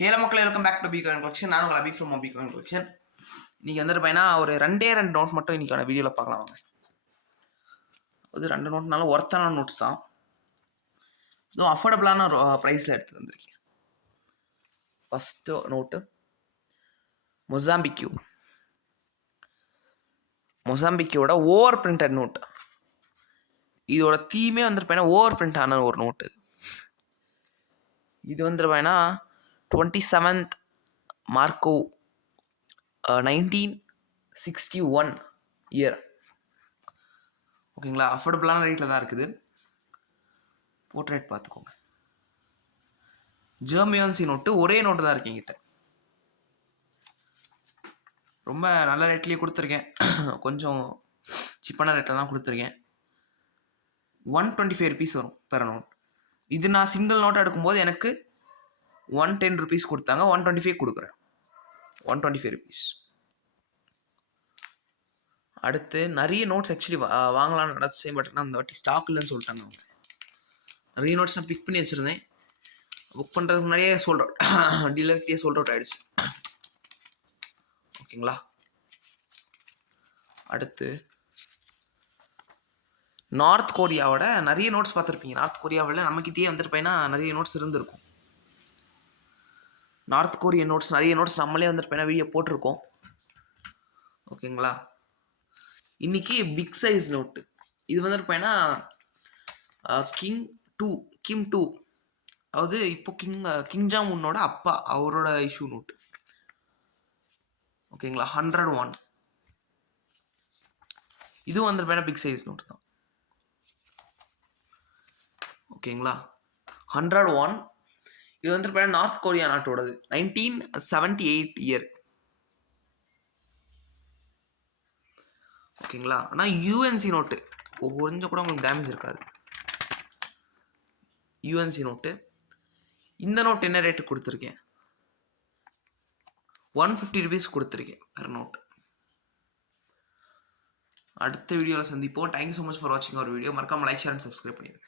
Hello மக்களே, welcome back to பிகாயின் collection. நான் உங்கள் அபி ஃப்ரம் பிகாயின் கலெக்ஷன். இன்றைக்கி வந்துட்டு பையனா ஒரு ரெண்டு நோட் மட்டும் இன்றைக்கான வீடியோவில் பார்க்கலாம் வாங்க. அது 2 நோட்னாலும் ஒர்த்தான நோட்ஸ் தான். இதுவும் அஃபோர்டபுளான ப்ரைஸில் எடுத்து வந்திருக்கேன். ஃபஸ்ட்டு நோட்டு மொசாம்பிக்கோட ஓவர் பிரிண்டட் நோட். இதோட தீமே வந்துட்டு பையனா ஓவர் பிரிண்ட் ஆன ஒரு நோட்டு. இது வந்துட்டு பையனா 27th மார்க்கோ 1961 இயர். ஓகேங்களா, அஃபோர்டபுளான ரேட்டில் தான் இருக்குது. போர்ட்ரேட் பார்த்துக்கோங்க. ஜெர்மியான்சி நோட்டு ஒரே நோட்டு தான் இருக்கு என்கிட்ட. ரொம்ப நல்ல ரேட்லேயே கொடுத்துருக்கேன். கொஞ்சம் சிப்பான ரேட்டில் தான் கொடுத்துருக்கேன். 125 ருபீஸ் வரும் பெர் நோட். இது நான் சிங்கிள் நோட்டாக எடுக்கும்போது எனக்கு 110 ருபீஸ் கொடுத்தாங்க. 125 கொடுக்குறேன். 125 ருபீஸ். அடுத்து நிறைய நோட்ஸ் ஆக்சுவலி வாங்கலாம்னு நினச்சேன். பட் அந்த வாட்டி ஸ்டாக் இல்லைன்னு சொல்லிட்டாங்க அவங்க. நிறைய நோட்ஸ் நான் பிக் பண்ணி வச்சுருந்தேன். புக் பண்ணுறதுக்கு முன்னாடியே சோல்ட் அவுட், டீலர்கிட்டயே சோல்ட் அவுட் ஆகிடுச்சு. ஓகேங்களா. அடுத்து நார்த் கொரியாவோட நிறைய நோட்ஸ் பார்த்துருப்பீங்க. நார்த் கொரியாவில் நம்மக்கிட்டே வந்துட்டு பையனா நிறைய நோட்ஸ் இருந்திருக்கும். நார்த் கொரியன் நோட்ஸ் நிறைய நோட்ஸ் நம்மளே வந்துட்டு பையனா வீடியோ போட்டிருக்கோம். ஓகேங்களா. இன்னைக்கு பிக் சைஸ் நோட்டு. இது வந்துட்டு பையனா கிம் டூ, அதாவது இப்போ கிங் ஜாங் உன்னோட அப்பா, அவரோட இஷ்யூ நோட்டு. ஓகேங்களா. 101. இதுவும் வந்துட்டு பையனா பிக் சைஸ் நோட்டு தான். ஓகேங்களா. 101. இது வந்துட்டு பையனா நார்த் கொரியா நாட்டோடது. 1978 இயர். ஓகேங்களா. ஆனால் யூஎன்சி நோட்டு கொஞ்சம் கூட உங்களுக்கு டேமேஜ் இருக்காது. UNC note. இந்த நோட் என்ன ரேட்டு கொடுத்துருக்கேன்? 150 ருபீஸ் கொடுத்துருக்கேன் பெர் நோட். அடுத்த வீடியோவில் சந்திப்போம். தேங்க்யூ ஸோ மச் ஃபார் வாட்சிங் அவர் வீடியோ. மறக்காம லைக், ஷேர் அண்ட் சப்ஸ்கிரைப் பண்ணிடுங்க.